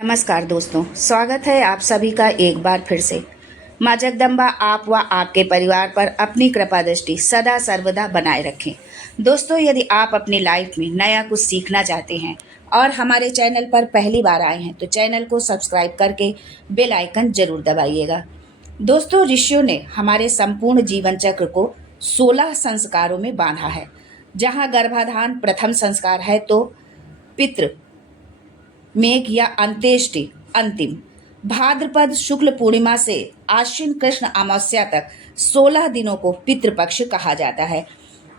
नमस्कार दोस्तों, स्वागत है आप सभी का एक बार फिर से। माँ जगदम्बा आप व आपके परिवार पर अपनी कृपा दृष्टि सदा सर्वदा बनाए रखें। दोस्तों, यदि आप अपनी लाइफ में नया कुछ सीखना चाहते हैं और हमारे चैनल पर पहली बार आए हैं तो चैनल को सब्सक्राइब करके बेल आइकन जरूर दबाइएगा। दोस्तों, ऋषियों ने हमारे संपूर्ण जीवन चक्र को 16 संस्कारों में बांधा है। जहाँ गर्भाधान प्रथम संस्कार है तो पितृ मेघ या अंत्येष्टि अंतिम। भाद्रपद शुक्ल पूर्णिमा से आश्विन कृष्ण अमावस्या तक 16 दिनों को पितृपक्ष कहा जाता है।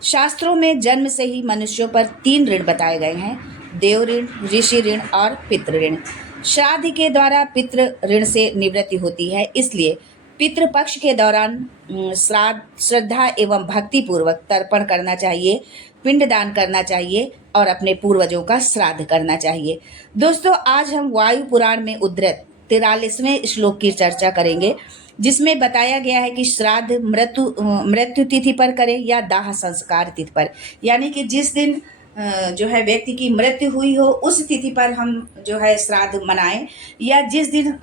शास्त्रों में जन्म से ही मनुष्यों पर 3 ऋण बताए गए हैं: देव ऋण, ऋषि ऋण और पितृ ऋण। श्राद्ध के द्वारा पितृ ऋण से निवृत्ति होती है, इसलिए पितृपक्ष के दौरान श्राद्ध श्रद्धा एवं भक्ति पूर्वक तर्पण करना चाहिए, पिंडदान करना चाहिए और अपने पूर्वजों का श्राद्ध करना चाहिए। दोस्तों, आज हम वायु पुराण में उद्धृत 43वें श्लोक की चर्चा करेंगे, जिसमें बताया गया है कि श्राद्ध मृत्यु तिथि पर करें या दाह संस्कार तिथि पर, यानी कि जिस दिन जो है व्यक्ति की मृत्यु हुई हो उस तिथि पर हम जो है श्राद्ध मनाएं, या जिस दिन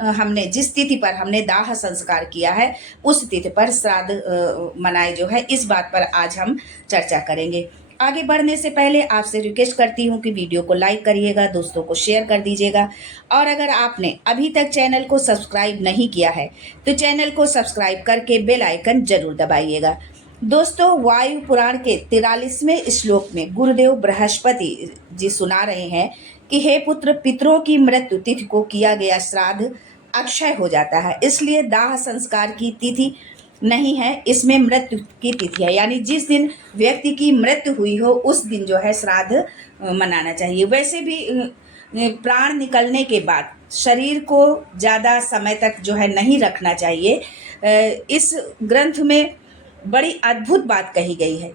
जिस तिथि पर हमने दाह संस्कार किया है उस तिथि पर श्राद्ध मनाए जो है। इस बात पर आज हम चर्चा करेंगे। आगे बढ़ने से पहले आपसे रिक्वेस्ट करती हूँ कि वीडियो को लाइक करिएगा, दोस्तों को शेयर कर दीजिएगा, और अगर आपने अभी तक चैनल को सब्सक्राइब नहीं किया है तो चैनल को सब्सक्राइब करके बेल आइकन जरूर दबाइएगा। दोस्तों, वायु पुराण के 43वें श्लोक में गुरुदेव बृहस्पति जी सुना रहे हैं कि हे पुत्र, पितरों की मृत्यु तिथि को किया गया श्राद्ध अक्षय हो जाता है, इसलिए दाह संस्कार की तिथि नहीं है, इसमें मृत्यु की तिथि है, यानी जिस दिन व्यक्ति की मृत्यु हुई हो उस दिन जो है श्राद्ध मनाना चाहिए। वैसे भी प्राण निकलने के बाद शरीर को ज़्यादा समय तक जो है नहीं रखना चाहिए। इस ग्रंथ में बड़ी अद्भुत बात कही गई है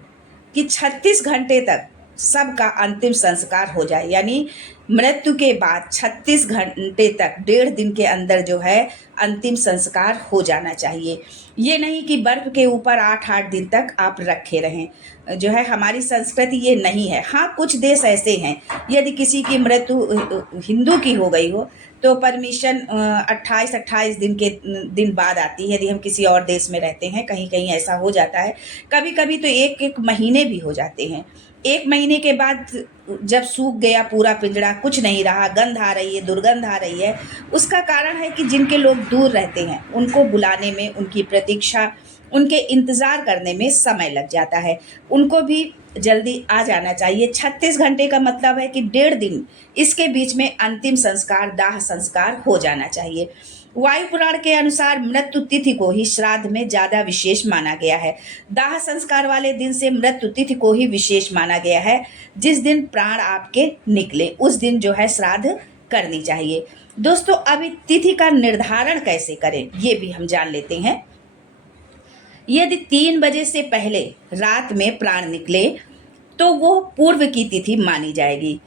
कि 36 घंटे तक सबका अंतिम संस्कार हो जाए, यानी मृत्यु के बाद 36 घंटे तक 1.5 दिन के अंदर जो है अंतिम संस्कार हो जाना चाहिए। ये नहीं कि बर्फ के ऊपर 8-8 दिन तक आप रखे रहें, जो है हमारी संस्कृति ये नहीं है। हाँ, कुछ देश ऐसे हैं, यदि किसी की मृत्यु हिंदू की हो गई हो तो परमिशन 28-28 दिन बाद आती है। यदि हम किसी और देश में रहते हैं, कहीं कहीं ऐसा हो जाता है, कभी कभी तो 1-1 महीने भी हो जाते हैं। 1 महीने के बाद जब सूख गया पूरा पिंजड़ा, कुछ नहीं रहा, गंध आ रही है, दुर्गंध आ रही है, उसका कारण है कि जिनके लोग दूर रहते हैं उनको बुलाने में, उनकी प्रतीक्षा, उनके इंतज़ार करने में समय लग जाता है। उनको भी जल्दी आ जाना चाहिए। 36 घंटे का मतलब है कि 1.5 दिन, इसके बीच में अंतिम संस्कार, दाह संस्कार हो जाना चाहिए। वायु पुराण के अनुसार मृत्यु तिथि को ही श्राद्ध में ज्यादा विशेष माना गया है। दाह संस्कार वाले दिन से मृत्यु तिथि को ही विशेष माना गया है। जिस दिन प्राण आपके निकले उस दिन जो है श्राद्ध करनी चाहिए। दोस्तों, अभी तिथि का निर्धारण कैसे करें ये भी हम जान लेते हैं। यदि 3 बजे से पहले रात में प्राण निकले तो वो पूर्व की तिथि मानी जाएगी।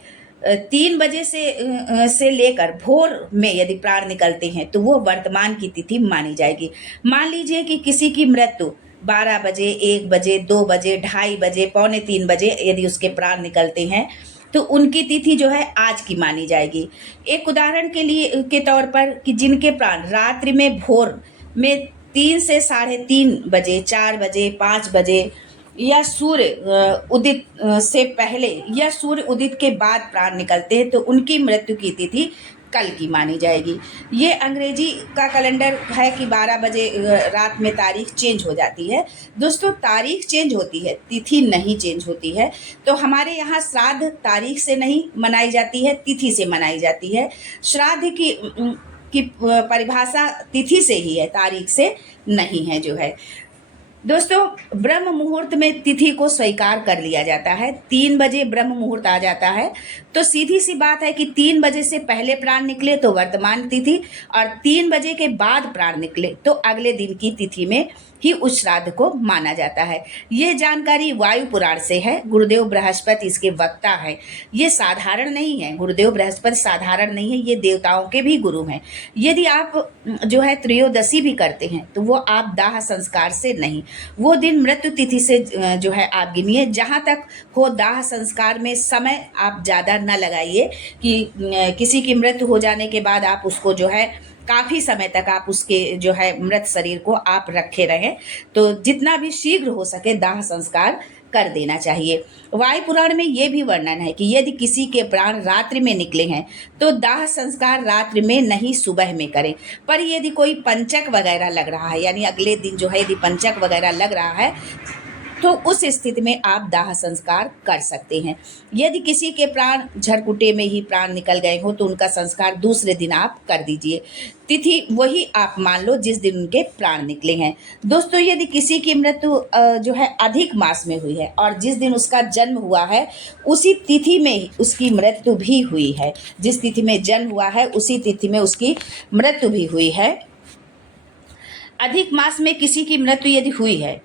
3 बजे से लेकर भोर में यदि प्राण निकलते हैं तो वो वर्तमान की तिथि मानी जाएगी। मान लीजिए कि किसी की मृत्यु 12 बजे, 1 बजे, 2 बजे, 2:30 बजे, 2:45 बजे यदि उसके प्राण निकलते हैं तो उनकी तिथि जो है आज की मानी जाएगी। एक उदाहरण के तौर पर कि जिनके प्राण रात्रि में भोर में 3 से 3:30 बजे, 4 बजे, 5 बजे या सूर्य उदित से पहले या सूर्य उदित के बाद प्राण निकलते हैं तो उनकी मृत्यु की तिथि कल की मानी जाएगी। ये अंग्रेजी का कैलेंडर है कि 12 बजे रात में तारीख चेंज हो जाती है। दोस्तों, तारीख चेंज होती है, तिथि नहीं चेंज होती है। तो हमारे यहाँ श्राद्ध तारीख से नहीं मनाई जाती है, तिथि से मनाई जाती है। श्राद्ध की परिभाषा तिथि से ही है, तारीख से नहीं है जो है। दोस्तों, ब्रह्म मुहूर्त में तिथि को स्वीकार कर लिया जाता है। 3 बजे ब्रह्म मुहूर्त आ जाता है तो सीधी सी बात है कि 3 बजे से पहले प्राण निकले तो वर्तमान तिथि, और 3 बजे के बाद प्राण निकले तो अगले दिन की तिथि में ही उस श्राद्ध को माना जाता है। ये जानकारी वायु पुराण से है। गुरुदेव बृहस्पति इसके वक्ता है। ये साधारण नहीं है, गुरुदेव बृहस्पति साधारण नहीं है, ये देवताओं के भी गुरु हैं। यदि आप जो है त्रयोदशी भी करते हैं तो वो आप दाह संस्कार से नहीं, वो दिन मृत्यु तिथि से जो है आप गिनिए। जहाँ तक हो दाह संस्कार में समय आप ज़्यादा न लगाइए कि किसी की मृत्यु हो जाने के बाद आप उसको जो है काफ़ी समय तक आप उसके जो है मृत शरीर को आप रखे रहें। तो जितना भी शीघ्र हो सके दाह संस्कार कर देना चाहिए। वायु पुराण में ये भी वर्णन है कि यदि किसी के प्राण रात्रि में निकले हैं तो दाह संस्कार रात्रि में नहीं सुबह में करें। पर यदि कोई पंचक वगैरह लग रहा है, यानी अगले दिन जो है यदि पंचक वगैरह लग रहा है, तो उस स्थिति में आप दाह संस्कार कर सकते हैं। यदि किसी के प्राण झरकुटे में ही प्राण निकल गए हो तो उनका संस्कार दूसरे दिन आप कर दीजिए। तिथि वही आप मान लो जिस दिन उनके प्राण निकले हैं। दोस्तों, यदि किसी की मृत्यु जो है अधिक मास में हुई है और जिस दिन उसका जन्म हुआ है उसी तिथि में ही उसकी मृत्यु भी हुई है, जिस तिथि में जन्म हुआ है उसी तिथि में उसकी मृत्यु भी हुई है, अधिक मास में किसी की मृत्यु यदि हुई है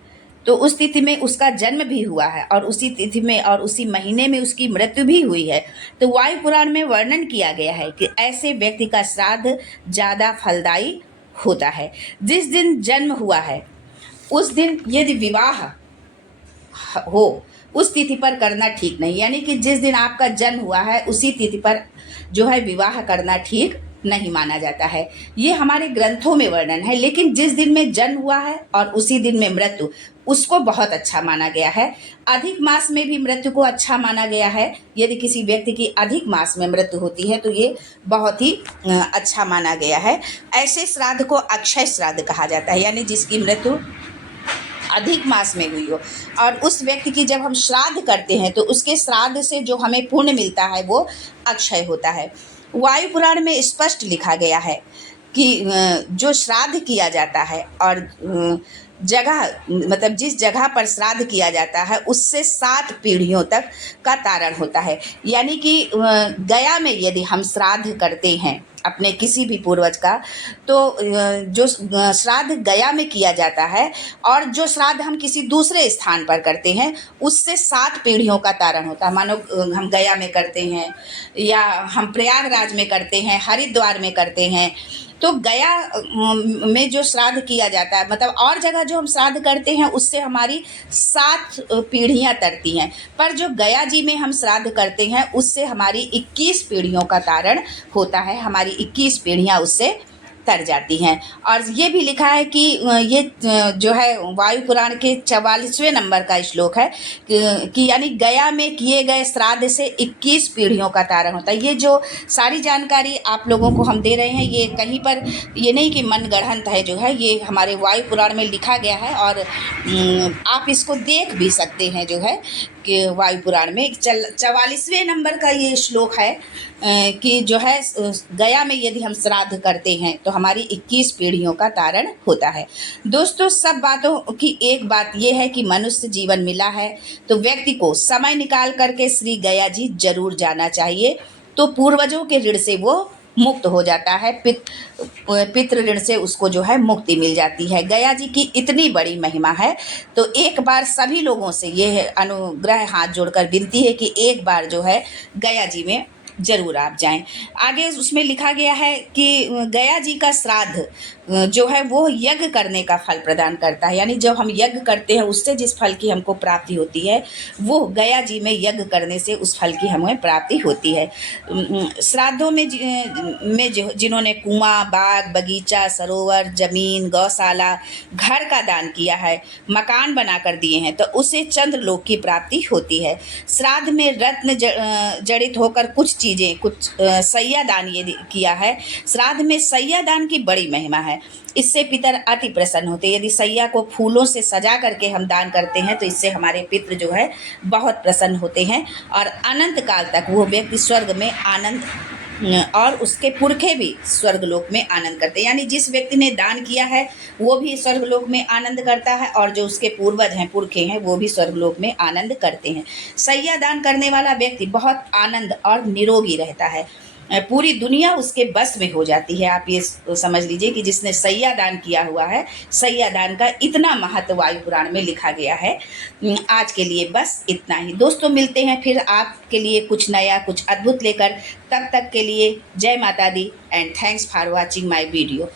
तो उस तिथि में उसका जन्म भी हुआ है और उसी तिथि में और उसी महीने में उसकी मृत्यु भी हुई है, तो वायु पुराण में वर्णन किया गया है कि ऐसे व्यक्ति का श्राद्ध ज़्यादा फलदायी होता है। जिस दिन जन्म हुआ है उस दिन यदि विवाह हो उस तिथि पर करना ठीक नहीं, यानी कि जिस दिन आपका जन्म हुआ है उसी तिथि पर जो है विवाह करना ठीक नहीं माना जाता है। ये हमारे ग्रंथों में वर्णन है, लेकिन जिस दिन में जन्म हुआ है और उसी दिन में मृत्यु, उसको बहुत अच्छा माना गया है। अधिक मास में भी मृत्यु को अच्छा माना गया है। यदि किसी व्यक्ति की अधिक मास में मृत्यु होती है तो ये बहुत ही अच्छा माना गया है। ऐसे श्राद्ध को अक्षय श्राद्ध कहा जाता है, यानी जिसकी मृत्यु अधिक मास में हुई हो और उस व्यक्ति की जब हम श्राद्ध करते हैं तो उसके श्राद्ध से जो हमें पुण्य मिलता है वो अक्षय होता है। वायु पुराण में स्पष्ट लिखा गया है कि जो श्राद्ध किया जाता है और जगह मतलब जिस जगह पर श्राद्ध किया जाता है उससे 7 पीढ़ियों तक का तारण होता है। यानी कि गया में यदि हम श्राद्ध करते हैं अपने किसी भी पूर्वज का, तो जो श्राद्ध गया में किया जाता है और जो श्राद्ध हम किसी दूसरे स्थान पर करते हैं उससे 7 पीढ़ियों का तारण होता है। मानो हम गया में करते हैं या हम प्रयागराज में करते हैं, हरिद्वार में करते हैं, तो गया में जो श्राद्ध किया जाता है मतलब और जगह जो हम श्राद्ध करते हैं उससे हमारी 7 पीढ़ियां तरती हैं, पर जो गया जी में हम श्राद्ध करते हैं उससे हमारी 21 पीढ़ियों का तारण होता है। हमारी 21 पीढ़ियां उससे तर जाती हैं। और ये भी लिखा है कि ये जो है वायु पुराण के 44वें नंबर का श्लोक है कि यानी गया में किए गए श्राद्ध से 21 पीढ़ियों का तारण होता है। ये जो सारी जानकारी आप लोगों को हम दे रहे हैं ये कहीं पर ये नहीं कि मन गढ़ंत है, जो है ये हमारे वायु पुराण में लिखा गया है और आप इसको देख भी सकते हैं जो है कि वायु पुराण में 44वें नंबर का ये श्लोक है कि जो है गया में यदि हम श्राद्ध करते हैं तो हमारी 21 पीढ़ियों का तारण होता है। दोस्तों, सब बातों की एक बात यह है कि मनुष्य जीवन मिला है तो व्यक्ति को समय निकाल करके श्री गया जी जरूर जाना चाहिए, तो पूर्वजों के ऋण से वो मुक्त हो जाता है, पितृ ऋण से उसको जो है मुक्ति मिल जाती है। गया जी की इतनी बड़ी महिमा है, तो एक बार सभी लोगों से ये अनुग्रह हाथ जोड़कर विनती है कि एक बार जो है गया जी में जरूर आप जाएं। आगे उसमें लिखा गया है कि गया जी का श्राद्ध जो है वो यज्ञ करने का फल प्रदान करता है, यानी जब हम यज्ञ करते हैं उससे जिस फल की हमको प्राप्ति होती है वो गया जी में यज्ञ करने से उस फल की हमें प्राप्ति होती है। श्राद्धों में जिन्होंने कुआं, बाग, बगीचा, सरोवर, जमीन, गौशाला, घर का दान किया है, मकान बनाकर दिए हैं, तो उसे चंद्रलोक की प्राप्ति होती है। श्राद्ध में रत्न जड़ित होकर कुछ चीज़ें, कुछ सैया दान ये किया है। श्राद्ध में सैया दान की बड़ी महिमा है, इससे पितर अति प्रसन्न होते हैं। यदि सैया को फूलों से सजा करके हम दान करते हैं तो इससे हमारे पितृ जो है बहुत प्रसन्न होते हैं और अनंत काल तक वो व्यक्ति स्वर्ग में आनंद और उसके पुरखे भी स्वर्गलोक में आनंद करते हैं। यानी जिस व्यक्ति ने दान किया है वो भी स्वर्गलोक में आनंद करता है और जो उसके पूर्वज हैं, पुरखे हैं, वो भी स्वर्गलोक में आनंद करते हैं। सैया दान करने वाला व्यक्ति बहुत आनंद और निरोगी रहता है, पूरी दुनिया उसके बस में हो जाती है। आप ये समझ लीजिए कि जिसने सैया दान किया हुआ है, सैया दान का इतना महत्व वायु पुराण में लिखा गया है। आज के लिए बस इतना ही दोस्तों, मिलते हैं फिर आपके लिए कुछ नया, कुछ अद्भुत लेकर। तब तक के लिए जय माता दी and thanks for watching my video.